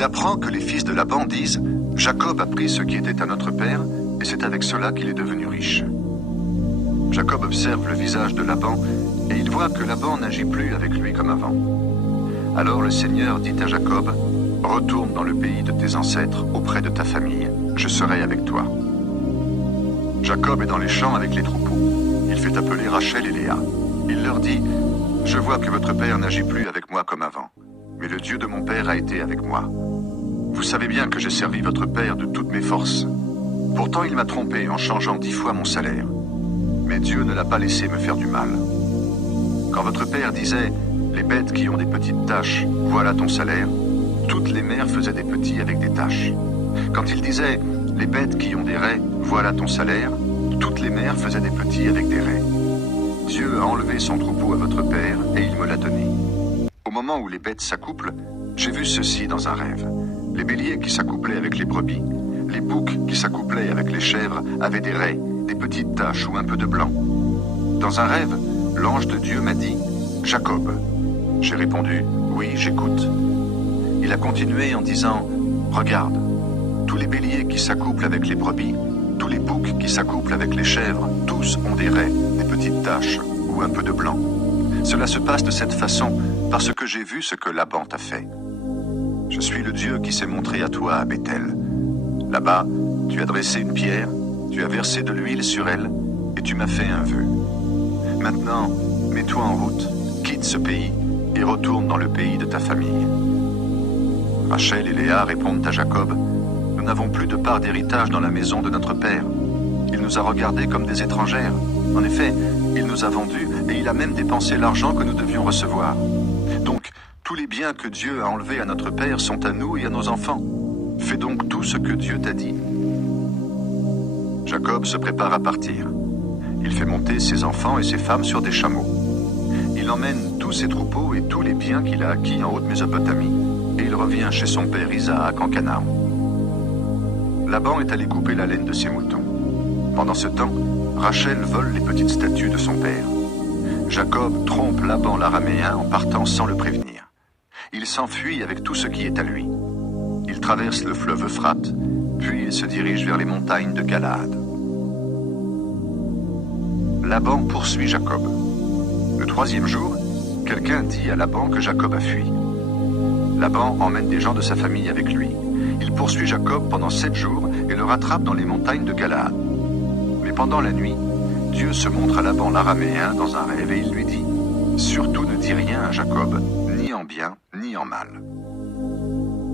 il apprend que les fils de Laban disent « Jacob a pris ce qui était à notre père, et c'est avec cela qu'il est devenu riche. » Jacob observe le visage de Laban, et il voit que Laban n'agit plus avec lui comme avant. Alors le Seigneur dit à Jacob « Retourne dans le pays de tes ancêtres, auprès de ta famille, je serai avec toi. » Jacob est dans les champs avec les troupeaux. Il fait appeler Rachel et Léa. Il leur dit « Je vois que votre père n'agit plus avec moi comme avant, mais le Dieu de mon père a été avec moi. Vous savez bien que j'ai servi votre père de toutes mes forces. Pourtant il m'a trompé en changeant 10 fois mon salaire. Mais Dieu ne l'a pas laissé me faire du mal. Quand votre père disait « Les bêtes qui ont des petites taches, voilà ton salaire », toutes les mères faisaient des petits avec des taches. Quand il disait « Les bêtes qui ont des raies, voilà ton salaire », toutes les mères faisaient des petits avec des raies. Dieu a enlevé son troupeau à votre père et il me l'a donné. Au moment où les bêtes s'accouplent, j'ai vu ceci dans un rêve. Les béliers qui s'accouplaient avec les brebis, les boucs qui s'accouplaient avec les chèvres avaient des raies, des petites taches ou un peu de blanc. Dans un rêve, l'ange de Dieu m'a dit « Jacob ». J'ai répondu « Oui, j'écoute ». Il a continué en disant « Regarde, tous les béliers qui s'accouplent avec les brebis, tous les boucs qui s'accouplent avec les chèvres, tous ont des raies, des petites taches ou un peu de blanc. Cela se passe de cette façon parce que j'ai vu ce que Laban t'a fait. Je suis le Dieu qui s'est montré à toi à Béthel. Là-bas, tu as dressé une pierre, tu as versé de l'huile sur elle et tu m'as fait un vœu. Maintenant, mets-toi en route, quitte ce pays et retourne dans le pays de ta famille. Rachel et Léa répondent à Jacob « Nous n'avons plus de part d'héritage dans la maison de notre père. Il nous a regardés comme des étrangères. En effet, il nous a vendus et il a même dépensé l'argent que nous devions recevoir. Donc, tous les biens que Dieu a enlevés à notre père sont à nous et à nos enfants. Fais donc tout ce que Dieu t'a dit. » Jacob se prépare à partir. Il fait monter ses enfants et ses femmes sur des chameaux. Il emmène tous ses troupeaux et tous les biens qu'il a acquis en Haute-Mésopotamie, et il revient chez son père Isaac en Canaan. Laban est allé couper la laine de ses moutons. Pendant ce temps, Rachel vole les petites statues de son père. Jacob trompe Laban l'araméen en partant sans le prévenir. Il s'enfuit avec tout ce qui est à lui. Il traverse le fleuve Euphrate, puis il se dirige vers les montagnes de Galaad. Laban poursuit Jacob. Le 3e jour, quelqu'un dit à Laban que Jacob a fui. Laban emmène des gens de sa famille avec lui. Il poursuit Jacob pendant 7 jours et le rattrape dans les montagnes de Galaad. Mais pendant la nuit, Dieu se montre à Laban l'araméen dans un rêve et il lui dit « Surtout ne dis rien à Jacob, ni en bien, ni en mal. »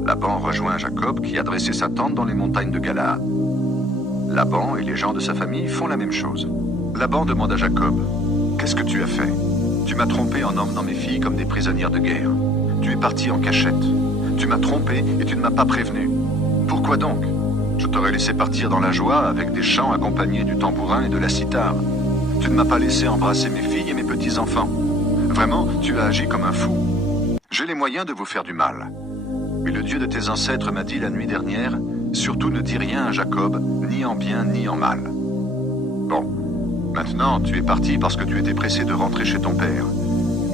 Laban rejoint Jacob qui a dressé sa tente dans les montagnes de Galaad. Laban et les gens de sa famille font la même chose. Laban demande à Jacob « Qu'est-ce que tu as fait? Tu m'as trompé en emmenant mes filles comme des prisonnières de guerre. Tu es parti en cachette. Tu m'as trompé et tu ne m'as pas prévenu. Pourquoi donc? Je t'aurais laissé partir dans la joie avec des chants accompagnés du tambourin et de la cithare. Tu ne m'as pas laissé embrasser mes filles et mes petits-enfants. Vraiment, tu as agi comme un fou. J'ai les moyens de vous faire du mal. Mais le Dieu de tes ancêtres m'a dit la nuit dernière, surtout ne dis rien à Jacob, ni en bien ni en mal. Bon, maintenant tu es parti parce que tu étais pressé de rentrer chez ton père.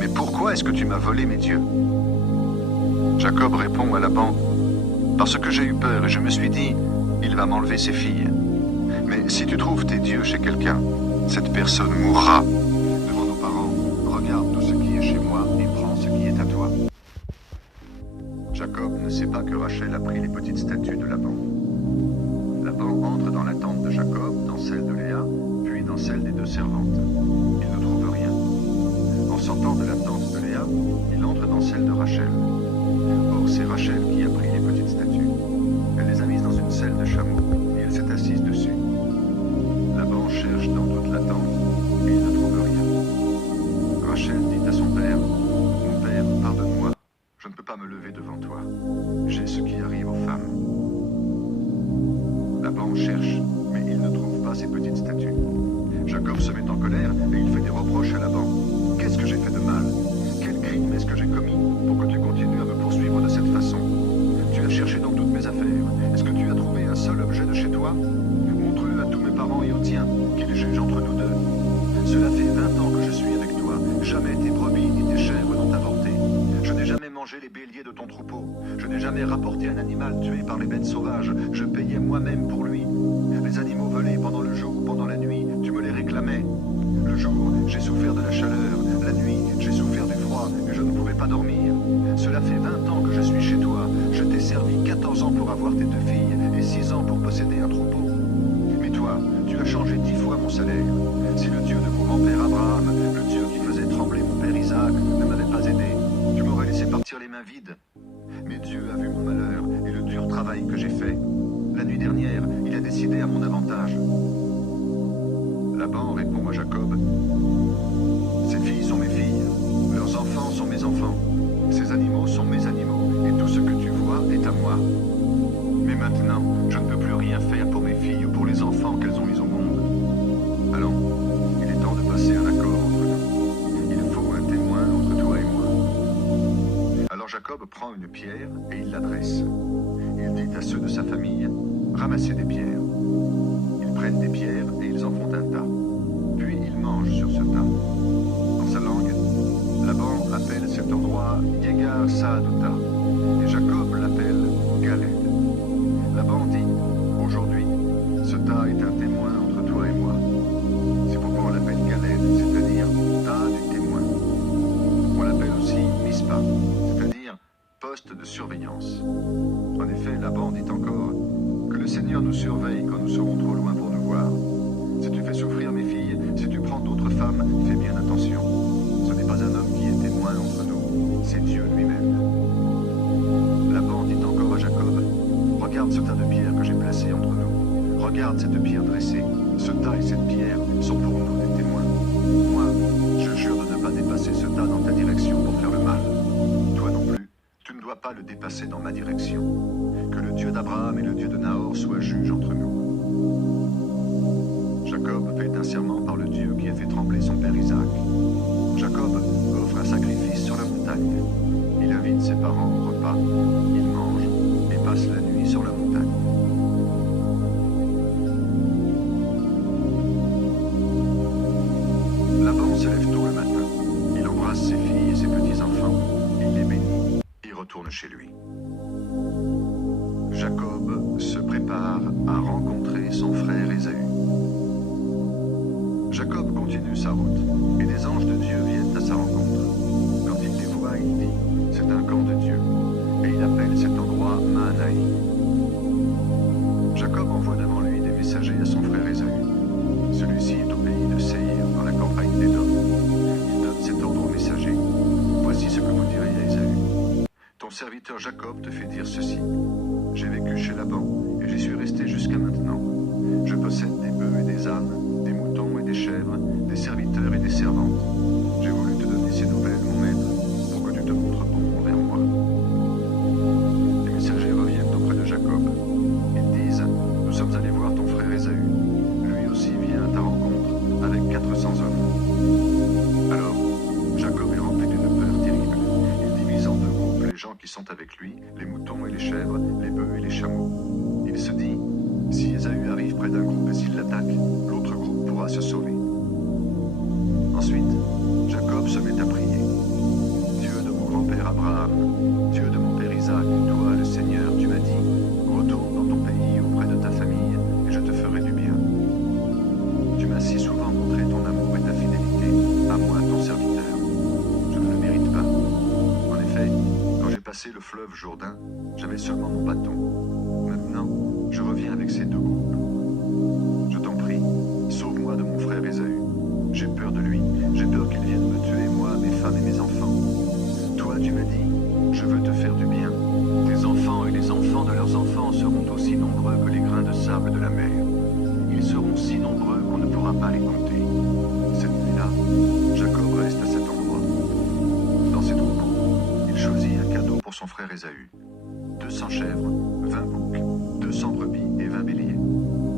Mais pourquoi est-ce que tu m'as volé mes dieux? Jacob répond à Laban, parce que j'ai eu peur et je me suis dit, il va m'enlever ses filles. Mais si tu trouves tes dieux chez quelqu'un, cette personne mourra. Devant nos parents, regarde tout ce qui est chez moi et prends ce qui est à toi. Jacob ne sait pas que Rachel a pris les petites statues de Laban. Laban entre dans la tente de Jacob, dans celle de Léa, puis dans celle des 2 servantes. Il ne trouve rien. En sortant de la tente de Léa, il entre dans celle de Rachel. Or, c'est Rachel qui a pris les petites statues. Elle les a mises dans une selle de chameau et elle s'est assise dessus. Laban cherche dans toute la tente et il ne trouve rien. Rachel dit à son père, « Mon père, pardonne-moi, je ne peux pas me lever devant toi. J'ai ce qui arrive aux femmes. » Laban cherche, mais il ne trouve pas ces petites statues. Jacob se met en colère et il fait des reproches à Laban. « Qu'est-ce que j'ai fait de mal? Quel crime est-ce que j'ai commis pour que tu continues à me poursuivre de cette façon? Tu as cherché dans toutes mes affaires. Est-ce que tu as trouvé un seul objet de chez toi? Montre-le à tous mes parents et aux tiens, qu'ils jugent entre nous deux. Cela fait 20 ans que je suis avec toi. Jamais tes brebis ni tes chèvres n'ont avorté. Je n'ai jamais mangé mangé les béliers de ton troupeau. Je n'ai jamais rapporté un animal tué par les bêtes sauvages. Je payais moi-même pour lui. Les animaux volés pendant le jour ou pendant la nuit, tu me les réclamais. Le jour, j'ai souffert de la chaleur. La nuit, j'ai souffert du froid et je ne pouvais pas dormir. Cela fait 20 ans que je suis chez toi. Je t'ai servi 14 ans pour avoir tes 2 filles et 6 ans pour posséder un troupeau. Mais toi, tu as changé 10 fois mon salaire. Si le Dieu de mon grand-père Abraham, le Dieu qui faisait trembler mon père Isaac, ne m'avait pas aidé, tu m'aurais laissé partir les mains vides. Mais Dieu a vu mon malheur et le dur travail que j'ai fait. La nuit dernière, il a décidé à mon avantage. Laban répond à Jacob: ces filles sont mes filles, leurs enfants sont mes enfants, ces animaux sont mes animaux, et tout ce que tu vois est à moi. Mais maintenant, je ne peux plus rien faire pour mes filles ou pour les enfants qu'elles ont mis au monde. Allons, il est temps de passer un accord entre nous. Il faut un témoin entre toi et moi. Alors Jacob prend une pierre et il l'adresse. Il dit à ceux de sa famille: ramassez des pierres. Ils prennent des pierres et ils en font un tas. Puis ils mangent sur ce tas. Dans sa langue, Laban appelle cet endroit Yegar Saaduta et Jacob l'appelle Galed. Laban dit: aujourd'hui, ce tas est un témoin entre toi et moi. C'est pourquoi on l'appelle Galed, c'est-à-dire tas du témoin. On l'appelle aussi Mispa, c'est-à-dire poste de surveillance. En effet, Laban dit encore: que le Seigneur nous surveille quand nous serons trop loin pour nous voir. Si tu fais souffrir mes filles, si tu prends d'autres femmes, fais bien attention. Ce n'est pas un homme qui est témoin entre nous, c'est Dieu lui-même. Laban dit encore à Jacob: regarde ce tas de pierres que j'ai placé entre nous. Regarde cette pierre dressée. Ce tas et cette pierre sont pour nous des témoins. Moi, je jure de ne pas dépasser ce tas dans ta direction pour faire le mal. Toi non plus, tu ne dois pas le dépasser dans ma direction. Que le Dieu d'Abraham et le Dieu de Nahor soient juges entre nous. Jacob fait un serment par le Dieu qui a fait trembler son père Isaac. Jacob offre un sacrifice sur la montagne. Il invite ses parents au repas. Il mange et passe la nuit sur la montagne. Laban se lève tôt le matin. Il embrasse ses filles et ses petits-enfants. Il les bénit et retourne chez lui. Jacob se prépare à rencontrer son frère Ésaü. Jacob continue sa route, et des anges de Dieu viennent à sa rencontre. Quand il les voit, il dit: c'est un camp de Dieu, et il appelle cet endroit Mahanaïm. Jacob envoie devant lui des messagers à son frère Ésaü. Celui-ci est au pays de Séir, dans la campagne d'Édom. Il donne cet ordre aux messagers: voici ce que vous direz à Ésaü. Ton serviteur Jacob te fait dire ceci: j'ai vécu chez Laban, et j'y suis resté jusqu'à maintenant. Je possède des bœufs et des ânes, des moutons et des chèvres, des serviteurs et des servantes. J'ai voulu te donner ces nouvelles, mon maître, pour que tu te montres bon envers moi. Les messagers reviennent auprès de Jacob. Ils disent: nous sommes allés voir ton frère Ésaü. Lui aussi vient à ta rencontre avec 400 hommes. Alors, Jacob est rempli d'une peur terrible. Il divise en 2 groupes les gens qui sont avec lui, les moutons et les chèvres, les bœufs et les chameaux. Il se dit: si Ésaü arrive près d'un groupe et s'il l'attaque, l'autre groupe pourra se sauver. Ensuite, Jacob se met à prier. Dieu de mon grand-père Abraham, Dieu de mon père Isaac, toi, le Seigneur, tu m'as dit: retourne dans ton pays auprès de ta famille, et je te ferai du bien. Tu m'as si souvent montré ton amour et ta fidélité, à moi, ton serviteur. Je ne le mérite pas. En effet, quand j'ai passé le fleuve Jourdain, j'avais seulement mon bâton. Maintenant, je reviens avec ces 2 groupes. Je t'en prie, sauve-moi de mon frère Ésaü. J'ai peur de lui, j'ai peur qu'il vienne me tuer, moi, mes femmes et mes enfants. Toi, tu m'as dit: je veux te faire du bien. Tes enfants et les enfants de leurs enfants seront aussi nombreux que les grains de sable de la mer. Ils seront si nombreux qu'on ne pourra pas les compter. Cette nuit-là, Jacob reste à cet endroit. Dans ses troupeaux, il choisit un cadeau pour son frère Ésaü. 200 chèvres, 20 boucs, 200 brebis et 20 béliers,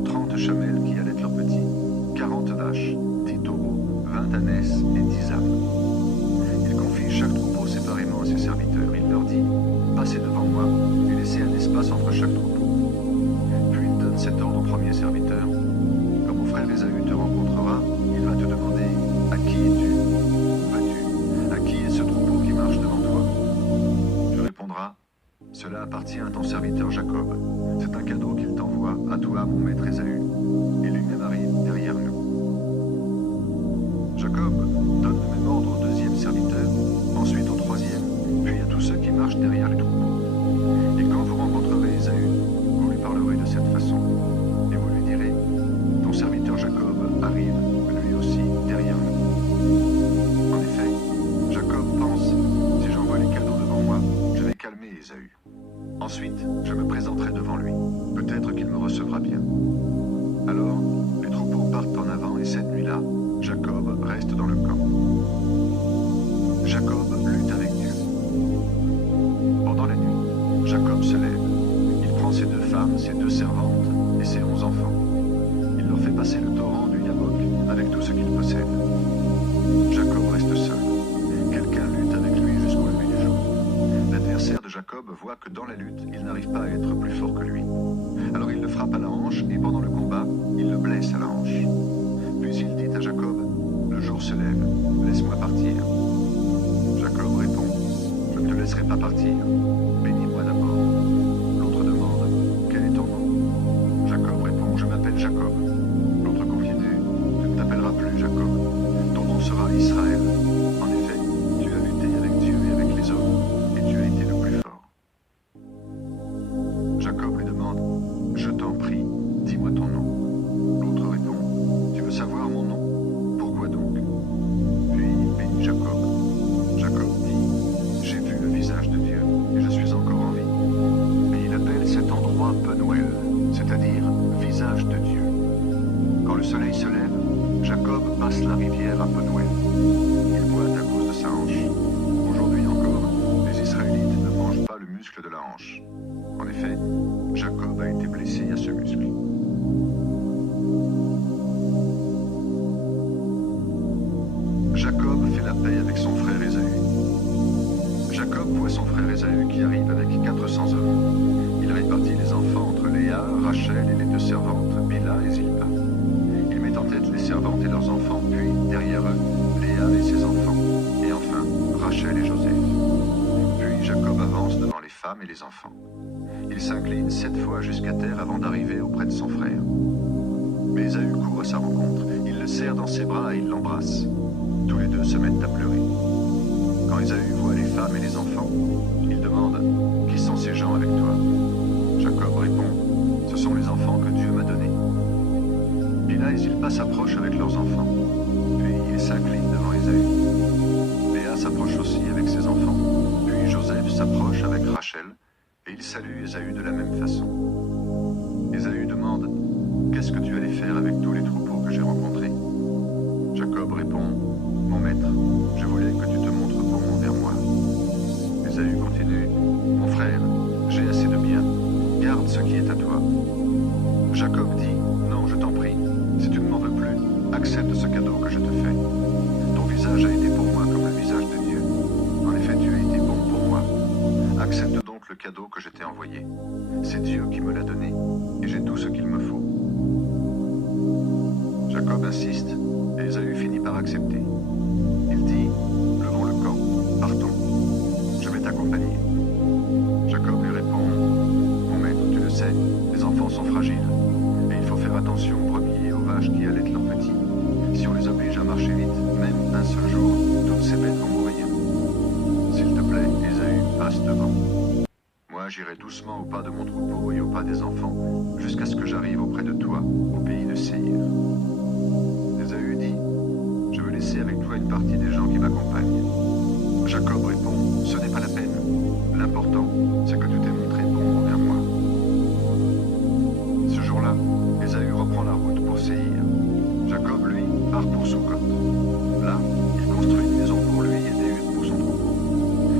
30 chamelles qui allaitent leurs petits, 40 vaches, 10 taureaux, 20 ânesses et 10 ânes. Il confie chaque troupeau séparément à ses serviteurs. Il leur dit: passez devant moi et laissez un espace entre chaque troupeau. Puis il donne cet ordre au premier serviteur: quand mon frère Ésaü te rencontrera, il va te demander: à qui es-tu? Où vas-tu? À qui est ce troupeau qui marche devant toi? Cela appartient à ton serviteur Jacob. C'est un cadeau qu'il t'envoie, à toi, mon maître Ésaü. Et lui-même arrive derrière nous. Jacob donne le même ordre au deuxième serviteur, ensuite au troisième, puis à tous ceux qui marchent derrière les troupeaux. Et quand vous rencontrerez Ésaü, vous lui parlerez de cette façon. Et vous lui direz, ton serviteur Jacob arrive, lui aussi, derrière nous. En effet, Jacob pense, si j'envoie les cadeaux devant moi, je vais calmer Ésaü. Ensuite, je me présenterai devant lui. Peut-être qu'il me recevra bien. Alors, les troupeaux partent en avant et cette nuit-là, Jacob reste dans le camp. Jacob lutte avec Dieu. Pendant la nuit, Jacob se lève. Il prend ses 2 femmes, ses 2 servantes et ses 11 enfants. Il leur fait passer le torrent du Yabok avec tout ce qu'il possède. Jacob reste seul. Quelqu'un lutte avec lui jusqu'au lever du jour. L'adversaire de Jacob voit que dans la lutte, il n'arrive pas à être plus fort que lui. Alors il le frappe à la hanche et pendant le combat, il le blesse à la hanche. Puis il dit à Jacob, le jour se lève, laisse-moi partir. Jacob répond, je ne te laisserai pas partir. Bénis-moi d'abord. L'autre demande, quel est ton nom? Jacob répond, je m'appelle Jacob. L'autre continue, tu ne t'appelleras plus Jacob. Ton nom sera Israël. En effet, tu as lutté avec Dieu et avec les hommes, et tu as été le plus fort. Jacob lui demande, je t'en prie, dis-moi ton nom. L'autre répond, tu veux savoir mon nom? Pourquoi donc? Puis il bénit Jacob. Jacob dit, j'ai vu le visage de Dieu, et je suis encore en vie. Et il appelle cet endroit Penuel, c'est-à-dire visage de Dieu. Quand le soleil se lève, Jacob passe la rivière à Penuel. Il boit à cause de sa hanche. Aujourd'hui encore, les Israélites ne mangent pas le muscle de la hanche. En effet, Jacob a été blessé à ce muscle. Jacob fait la paix avec son frère Ésaü. Jacob voit son frère Ésaü qui arrive avec 400 hommes. Il répartit les enfants entre Léa, Rachel et les 2 servantes, Bila et Zilpa. Il met en tête les servantes et leurs enfants, puis, derrière eux, Léa et ses enfants, et enfin, Rachel et Joseph. Puis Jacob avance devant les femmes et les enfants. Il s'incline 7 fois jusqu'à terre avant d'arriver auprès de son frère. Mais Ésaü court à sa rencontre. Il le serre dans ses bras et il l'embrasse. Tous les 2 se mettent à pleurer. Quand Ésaü voit les femmes et les enfants, il demande « Qui sont ces gens avec toi ?» Jacob répond « Ce sont les enfants que Dieu m'a donnés. » Bila et Zilpa s'approchent avec leurs enfants. Puis ils s'inclinent devant Ésaü. Léa s'approche aussi avec ses enfants. Puis Joseph s'approche avec Rachel. Et il salue Ésaü de la même façon. Ésaü demande « Qu'est-ce que tu allais faire avec tous les troupeaux que j'ai rencontrés ?» Jacob répond « Mon maître, je voulais que tu te montres bon envers moi. » Ésaü continue « Mon frère, j'ai assez de biens, garde ce qui est à toi. » Jacob dit « Non, je t'en prie, si tu ne m'en veux plus, accepte ce cadeau que je te fais. Ton visage a été pour moi comme le visage de Dieu. En effet, tu as été bon pour moi. Accepte donc le cadeau que je t'ai envoyé. C'est Dieu qui me l'a donné, et j'ai tout ce qu'il me faut. » Jacob insiste, et Ésaü finit par accepter. Il dit, levons le camp, partons, je vais t'accompagner. Jacob lui répond, mon maître, tu le sais, les enfants sont fragiles, et il faut faire attention aux brebis et aux vaches qui allaitent leurs petits. Si on les oblige à marcher vite, même un seul jour, toutes ces bêtes vont mourir. S'il te plaît, Ésaü, passe devant. Moi, j'irai doucement au pas de mon troupeau et au pas des enfants, jusqu'à ce que j'arrive auprès de toi, au pays de Séir. Ésaü dit, je veux laisser avec toi une partie des gens qui m'accompagnent. Jacob répond, ce n'est pas la peine. L'important, c'est que tu t'es montré bon envers moi. Ce jour-là, Ésaü reprend la route pour Séir. Jacob, lui, part pour Sukkot. Là, il construit une maison pour lui et des huttes pour son troupeau.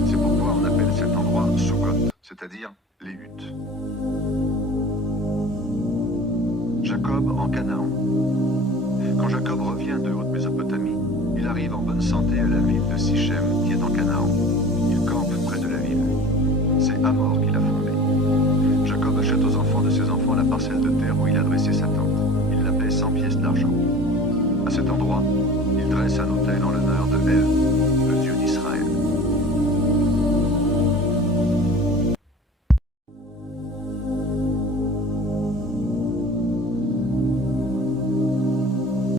C'est pourquoi on appelle cet endroit Sukkot, c'est-à-dire les huttes. Jacob en Canaan. Quand Jacob revient de Haute-Mésopotamie, il arrive en bonne santé à la ville de Sichem, qui est en Canaan. Il campe près de la ville. C'est Hamor qui l'a fondée. Jacob achète aux enfants de ses enfants la parcelle de terre où il a dressé sa tente. Il la paie 100 pièces d'argent. À cet endroit, il dresse un autel en l'honneur de El,